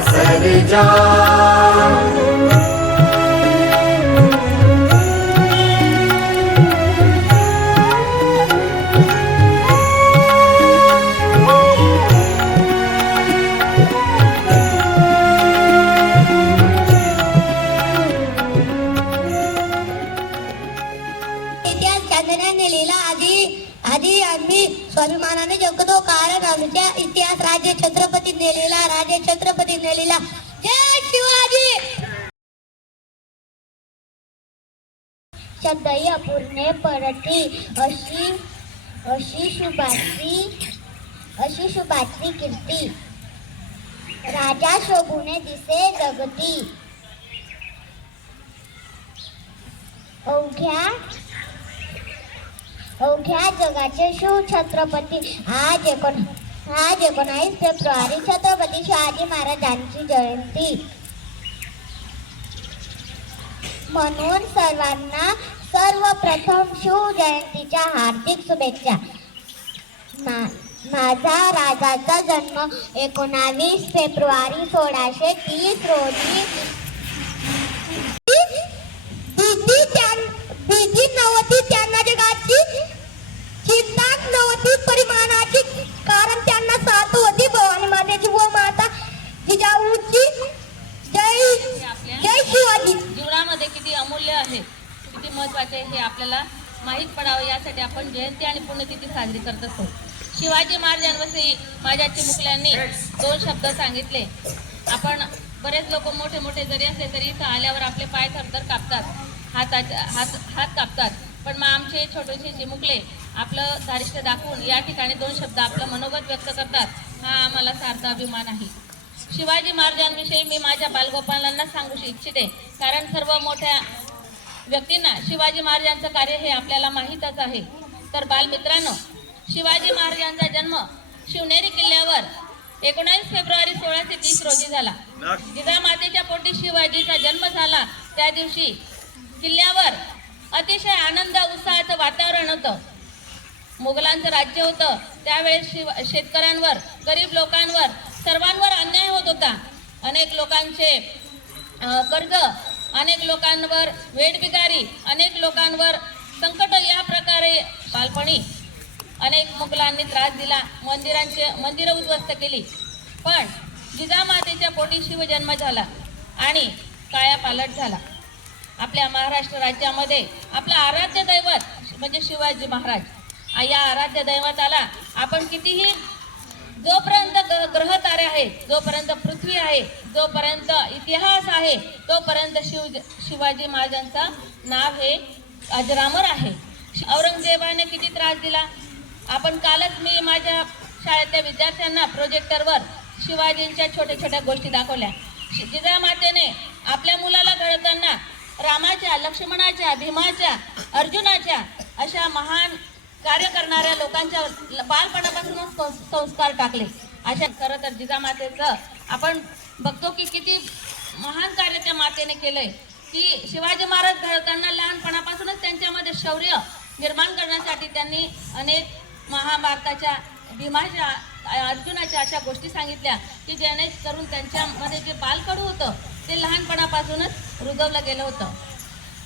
सामर्थ्याचा सर्जा मराठी अशी अशी शुभाची अशी शुभाची कीर्ती. राजा शोभूने दिसे जगती. अवघ्या अवघ्या जगाचे शिव छत्रपती आज एकोण आज एकोणावीस फेब्रुवारी छत्रपती शिवाजी महाराजांची जयंती. म्हणून सर्वांना सर्वप्रथम शिव जयंतीच्या हार्दिक शुभेच्छा. मा- माझा राजाचा जन्म एकोणावीस फेब्रुवारी सोळाशे तीस रोजी. नव्हती त्यांना जगाची चिंता नव्हती परिमाणाची कारण त्यांना साथ होती. भवानी मातेची व माता जिजाऊची. जय जय शिवाजी. जीवनामध्ये किती अमूल्य आहे. महत्त्वाचे महत्त्वाचे हे आपल्याला माहीत पडावं यासाठी आपण जयंती आणि पुण्यतिथी साजरी करत असतो. शिवाजी महाराजांविषयी माझ्या चिमुकल्यांनी दोन शब्द सांगितले. आपण बरेच लोक मोठे मोठे जरी असले तरी इथं आल्यावर आपले पाय थरथर कापतात हाताच्या हात हात कापतात. पण मग आमचे छोटेसे चिमुकले आपलं धारिष्ट्य दाखवून या ठिकाणी दोन शब्द आपलं मनोगत व्यक्त करतात. हा आम्हाला सार्थ अभिमान आहे. शिवाजी महाराजांविषयी मी माझ्या बालगोपालांना सांगू इच्छिते कारण सर्व मोठ्या व्यक्तींना शिवाजी महाराजांचं कार्य हे आपल्याला माहीतच आहे. तर बालमित्रांनो शिवाजी महाराजांचा जन्म शिवनेरी किल्ल्यावर एकोणावीस फेब्रुवारी सोळाशे तीस रोजी झाला. जिजामातेच्या पोटी शिवाजीचा जन्म झाला. त्या दिवशी किल्ल्यावर अतिशय आनंद उत्साहाचं वातावरण होतं. मुघलांचं राज्य होतं. त्यावेळेस शिव शेतकऱ्यांवर गरीब लोकांवर सर्वांवर अन्याय होत होता. अनेक लोकांचे कर्ज अनेक लोकांवर वेठबिगारी अनेक लोकांवर संकट या प्रकारे बालपणी अनेक मुघलांनी त्रास दिला मंदिरांचे मंदिरं उद्ध्वस्त केली. पण जिजामातेच्या पोटी शिवजन्म झाला आणि काया पालट झाला. आपल्या महाराष्ट्र राज्यामध्ये आपलं आराध्य दैवत म्हणजे शिवाजी महाराज. या आराध्य दैवताला आपण कितीही जोपर्यंत ग्रह तारे आहे जोपर्यंत पृथ्वी आहे जोपर्यंत इतिहास आहे तोपर्यंत शिव शिवाजी महाराजांचा नाव हे अजरामर आहे. औरंगजेबाने किती त्रास दिला? आपण कालच मी माझ्या शाळेतल्या विद्यार्थ्यांना प्रोजेक्टरवर शिवाजींच्या छोट्या छोट्या गोष्टी दाखवल्या. शि- जिजामातेने आपल्या मुलाला घडताना रामाच्या लक्ष्मणाच्या भीमाच्या अर्जुनाच्या अशा महान कार्य करणाऱ्या लोकांच्या बालपणापासूनच संस्कार टाकले. अशा खरं तर जिजामातेचं आपण बघतो की किती महान कार्य त्या मातेने केलंय. की शिवाजी महाराज घडवताना लहानपणापासूनच त्यांच्यामध्ये शौर्य निर्माण करण्यासाठी त्यांनी अनेक महाभारताच्या भीमाच्या अर्जुनाच्या अशा गोष्टी सांगितल्या की जेणेकरून त्यांच्यामध्ये जे बालकडू होतं ते लहानपणापासूनच रुजवलं गेलं होतं.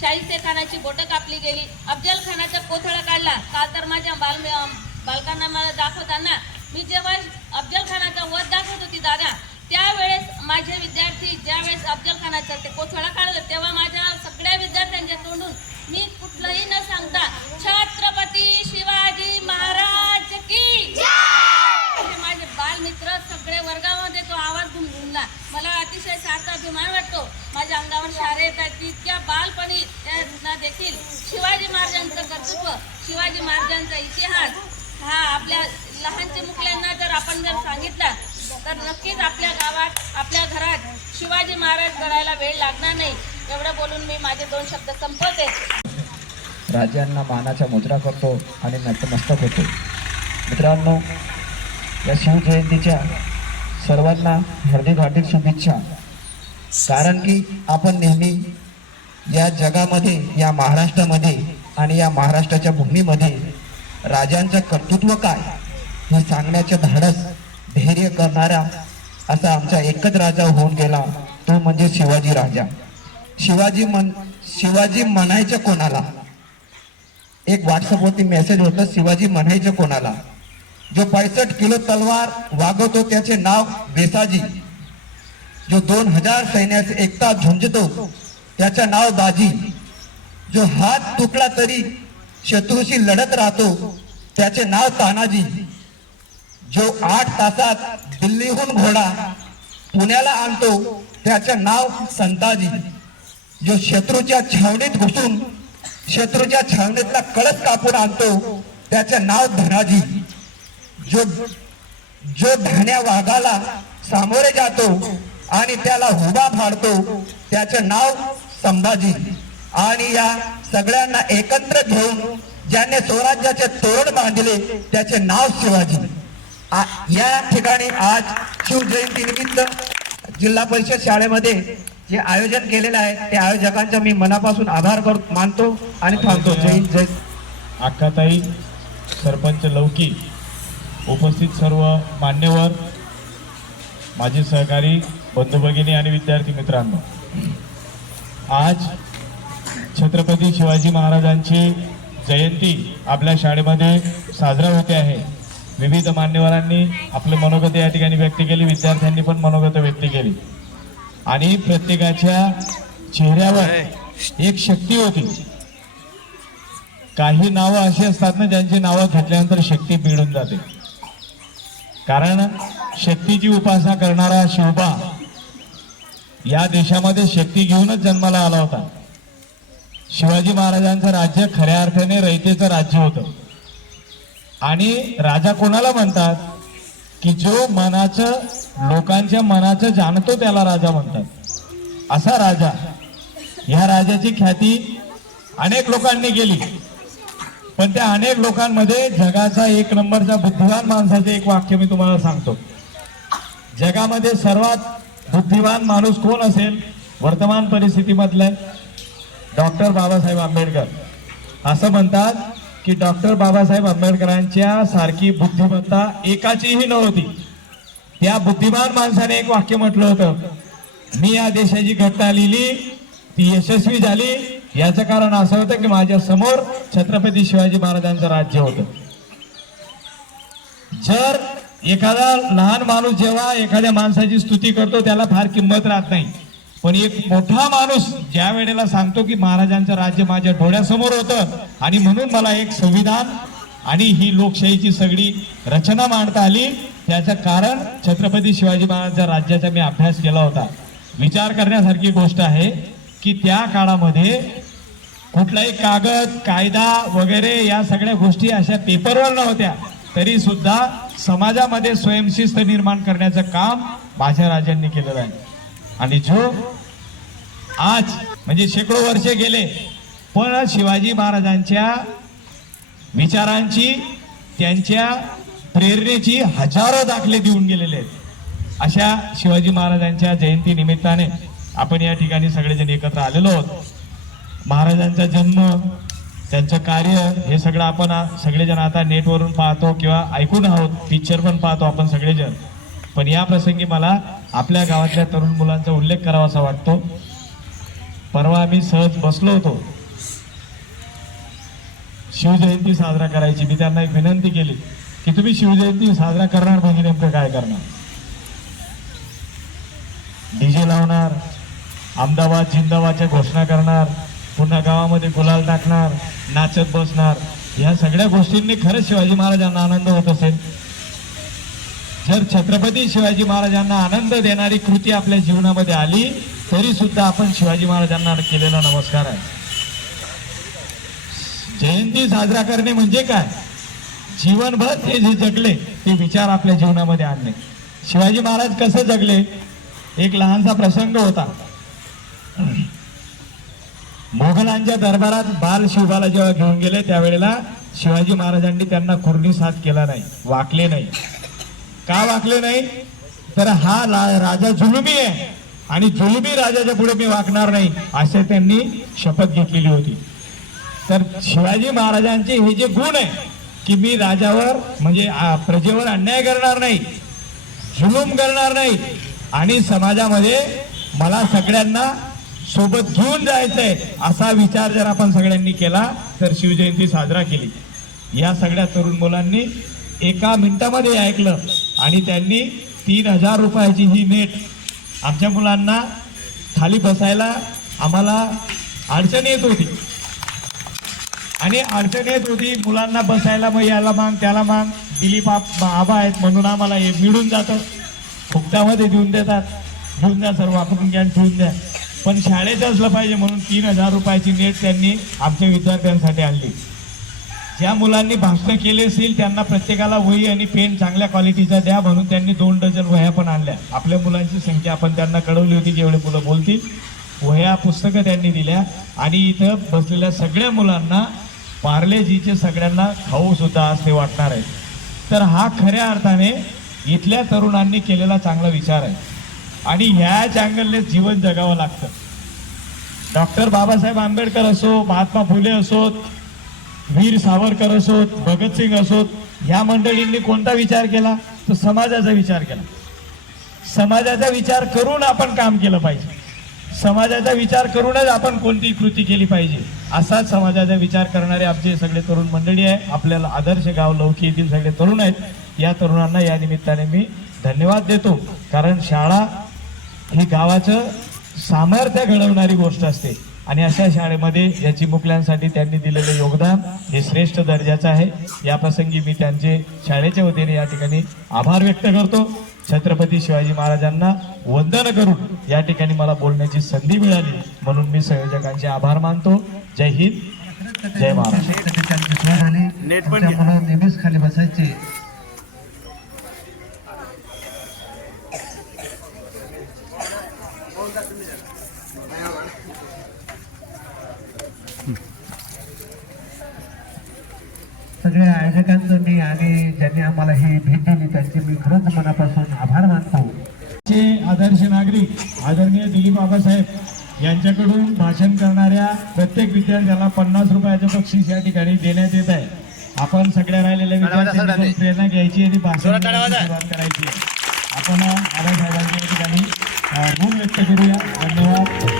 शाहिस्ते खानाची बोटं कापली गेली. अफजल खानाचा कोथळा काढला. काल तर माझ्या बाल बालकांना मला दाखवताना मी जेव्हा अफजल आपण जर सांगितला तर नक्कीच आपल्या गावात आपल्या घरात शिवाजी महाराज घडायला वेळ लागणार नाही. एवढं बोलून मी माझे दोन शब्द संपवते. राजांना मानाचा मुद्रा करतो आणि नतमस्तक होतो. मित्रांनो या शिवजयंतीच्या सर्वांना हार्दिक हार्दिक शुभेच्छा. कारण की आपण नेहमी या जगामध्ये या महाराष्ट्रामध्ये आणि या महाराष्ट्राच्या भूमीमध्ये राजांचं कर्तृत्व काय? हे सांगण्याचे धाडस धैर्य करणारा असा आमचा एकच राजा होऊन गेला. तो म्हणजे शिवाजी राजा. शिवाजी मन शिवाजी म्हणायचं कोणाला? एक व्हॉट्सअपवरती मेसेज होतं शिवाजी म्हणायचं कोणाला? जो पैसठ किलो तलवार वागवतो त्याचे नाव बेसाजी जो दोन हजार सैन्याचे एकता झुंजतो त्याचं नाव बाजी. जो हात तुटला तरी शत्रूशी लढत राहतो त्याचे नाव तानाजी. जो आठ तासात दिल्लीहून घोडा पुण्याला आणतो त्याचं नाव संताजी. जो शत्रूच्या छावणीत घुसून शत्रूच्या छावणीतला कळस कापून आणतो त्याचं नाव धनाजी. जो जो धान्या वाघाला सामोरे जातो आणि त्याला हुबा फाडतो त्याचं नाव संभाजी. आणि या सगळ्यांना एकत्र घेऊन ज्याने स्वराज्याचे तोरण बांधले त्याचे नाव शिवाजी. या ठिकाणी आज शिवजयंती निमित्त जिल्हा परिषद शाळेमध्ये जे आयोजन केलेलं आहे ते आयोजकांचा मी मनापासून आभार कर मानतो आणि थांबतो. जय जय अक्काताई सरपंच लौकी उपस्थित सर्व मान्यवर माझे सहकारी बंधू भगिनी आणि विद्यार्थी मित्रांनो. आज छत्रपती शिवाजी महाराजांची जयंती आपल्या शाळेमध्ये साजरा होते आहे. विविध मान्यवरांनी आपले मनोगत या ठिकाणी व्यक्त केली विद्यार्थ्यांनी पण मनोगत व्यक्त केली. आणि प्रत्येकाच्या चेहऱ्यावर एक शक्ती होती. काही नावं अशी असतात ना ज्यांची नावं घेतल्यानंतर शक्ती पिळून जाते. कारण शक्तीची उपासना करणारा शिवबा या देशामध्ये शक्ती घेऊनच जन्माला आला होता. शिवाजी महाराजांचं राज्य खऱ्या अर्थाने रयतेचं राज्य होतं. आणि राजा कोणाला म्हणतात? की जो मनाचं लोकांच्या मनाचं जाणतो त्याला राजा म्हणतात. असा राजा. ह्या राजाची ख्याती अनेक लोकांनी केली. पण त्या अनेक लोकांमध्ये जगाचा एक नंबरचा बुद्धिवान माणसाचे एक वाक्य मी तुम्हाला सांगतो. जगामध्ये सर्वात बुद्धिवान माणूस कोण असेल? वर्तमान परिस्थितीमधलं डॉक्टर बाबासाहेब आंबेडकर. असं म्हणतात की डॉक्टर बाबासाहेब आंबेडकरांच्या सारखी बुद्धिमत्ता एकाचीही नव्हती. त्या बुद्धिमान माणसाने एक वाक्य म्हटलं होतं मी या देशाची घटना लिहिली ती यशस्वी झाली. याचं कारण असं होतं की माझ्यासमोर छत्रपती शिवाजी महाराजांचं राज्य होतं. जर एखादा लहान माणूस जेव्हा एखाद्या माणसाची स्तुती करतो त्याला फार किंमत राहत नाही. पण एक मोठा माणूस ज्या वेळेला सांगतो की महाराजांचं राज्य माझ्या डोळ्यासमोर होतं आणि म्हणून मला एक संविधान आणि ही लोकशाहीची सगळी रचना मांडता आली त्याचं कारण छत्रपती शिवाजी महाराजांच्या राज्याचा मी अभ्यास केला होता. विचार करण्यासारखी गोष्ट आहे की त्या काळामध्ये कुठलाही कागद कायदा वगैरे या सगळ्या गोष्टी अशा पेपरवर नव्हत्या. तरी सुद्धा समाजामध्ये स्वयंशिस्त निर्माण करण्याचं काम माझ्या राजांनी केलेलं आहे. आणि जो आज म्हणजे शेकडो वर्षे गेले पण शिवाजी महाराजांच्या विचारांची त्यांच्या प्रेरणेची हजारो दाखले देऊन गेलेले आहेत. अशा शिवाजी महाराजांच्या जयंती निमित्ताने आपण या ठिकाणी सगळेजण एकत्र आलेलो आहोत. महाराजांचा जन्म त्यांचं कार्य हे सगळं आपण सगळेजण आता नेटवरून पाहतो किंवा ऐकून आहोत पिक्चर पण पाहतो आपण सगळेजण. पण या प्रसंगी मला आपल्या गावातल्या तरुण मुलांचा उल्लेख करावासा वाटतो. परवा आम्ही सहज बसलो होतो. शिवजयंती साजरा करायची. मी त्यांना एक विनंती केली की तुम्ही शिवजयंती साजरा करणार म्हणजे नेमकं काय करणार? डीजे लावणार अहमदाबाद जिंदाबादच्या घोषणा करणार पुन्हा गावामध्ये गुलाल टाकणार नाचत बसणार या सगळ्या गोष्टींनी खरंच शिवाजी महाराजांना आनंद होत असेल. जर छत्रपती शिवाजी महाराजांना आनंद देणारी कृती आपल्या जीवनामध्ये आली तरी सुद्धा आपण शिवाजी महाराजांना केलेला नमस्कार आहे. जयंती साजरा करणे म्हणजे काय? जीवनभर ते जे जगले ते विचार आपल्या जीवनामध्ये आणले शिवाजी महाराज कसं जगले? एक लहानसा प्रसंग होता. मोगलांच्या दरबारात बाल शिवबाला जेव्हा घेऊन गेले त्यावेळेला शिवाजी महाराजांनी त्यांना कुर्णी साथ केला नाही वाकले नाही. का वाकले नाही? तर हा राजा जुलुमी आहे. आणि जुलुमी राजाच्या पुढे मी वाकणार नाही असे त्यांनी शपथ घेतलेली होती. तर शिवाजी महाराजांचे हे जे गुण आहे की मी राजावर म्हणजे प्रजेवर अन्याय करणार नाही जुलूम करणार नाही आणि समाजामध्ये मला सगळ्यांना सोबत घेऊन जायचंय असा विचार जर आपण सगळ्यांनी केला तर शिवजयंती साजरा केली. या सगळ्या तरुण मुलांनी एका मिनिटामध्ये ऐकलं आणि त्यांनी तीन हजार रुपयाची ही नेट आमच्या मुलांना खाली बसायला आम्हाला अडचण येत होती. आणि अडचण येत होती मुलांना बसायला मग याला मांग त्याला मांग दिलीप आप- आबा आहेत म्हणून आम्हाला हे मिळून जातं. फुकटामध्ये देऊन देतात. घेऊन द्या सर वापरून घ्या ठेवून द्या. पण शाळेत असलं पाहिजे म्हणून तीन हजार रुपयाची नेट त्यांनी आमच्या विद्यार्थ्यांसाठी आणली. ज्या मुलांनी भाषण केले असतील त्यांना प्रत्येकाला वही आणि पेन चांगल्या क्वालिटीचा द्या म्हणून त्यांनी दोन डझन वह्या पण आणल्या. आपल्या मुलांची संख्या आपण त्यांना कळवली होती जेवढे मुलं बोलतील. वह्या पुस्तकं त्यांनी दिल्या आणि इथं बसलेल्या सगळ्या मुलांना पार्लेजीचे सगळ्यांना खाऊ सुद्धा असे वाटणार आहे तर हा खऱ्या अर्थाने इथल्या तरुणांनी केलेला चांगला विचार आहे. आणि ह्याच अँगलने जीवन जगावं लागतं. डॉक्टर बाबासाहेब आंबेडकर असो महात्मा फुले असोत वीर सावरकर असोत भगतसिंग असोत ह्या मंडळींनी कोणता विचार केला? तर समाजाचा विचार केला. समाजाचा विचार करून आपण काम केलं पाहिजे. समाजाचा विचार करूनच आपण कोणती कृती केली पाहिजे? असाच समाजाचा विचार करणारे आमचे सगळे तरुण मंडळी आहे. आपल्याला आदर्श गाव लौकी येथील सगळे तरुण आहेत. या तरुणांना या निमित्ताने मी धन्यवाद देतो. कारण शाळा ही गावाचं सामर्थ्य घडवणारी गोष्ट असते. आणि अशा शाळेमध्ये या चिमुकल्यांसाठी त्यांनी दिलेलं योगदान हे श्रेष्ठ दर्जाचं आहे. या प्रसंगी मी त्यांचे शाळेच्या वतीने या ठिकाणी आभार व्यक्त करतो. छत्रपती शिवाजी महाराजांना वंदन करून या ठिकाणी मला बोलण्याची संधी मिळाली. म्हणून मी संयोजकांचे आभार मानतो. जय हिंद. जय महाराष्ट्र. नेहमीच खाली बसायचे. सगळ्या आयोजकांचं मी आणि ज्यांनी आम्हाला ही भेट दिली त्यांचे मी खरंच मनापासून आभार मानतो. चे आदर्श नागरिक आदरणीय दिलीप बाबासाहेब यांच्याकडून भाषण करणाऱ्या प्रत्येक विद्यार्थ्याला पन्नास रुपयाचं बक्षीस या ठिकाणी देण्यात येत आहे. आपण सगळ्या राहिलेल्या विद्यार्थ्यांनी प्रेरणा घ्यायची आणि भाषण सुरुवात करायची. आहे. आपण आबासाहेबांच्या या ठिकाणी ऋण व्यक्त करूया. धन्यवाद.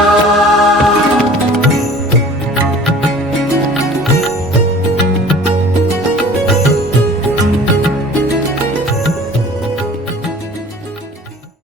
Oh.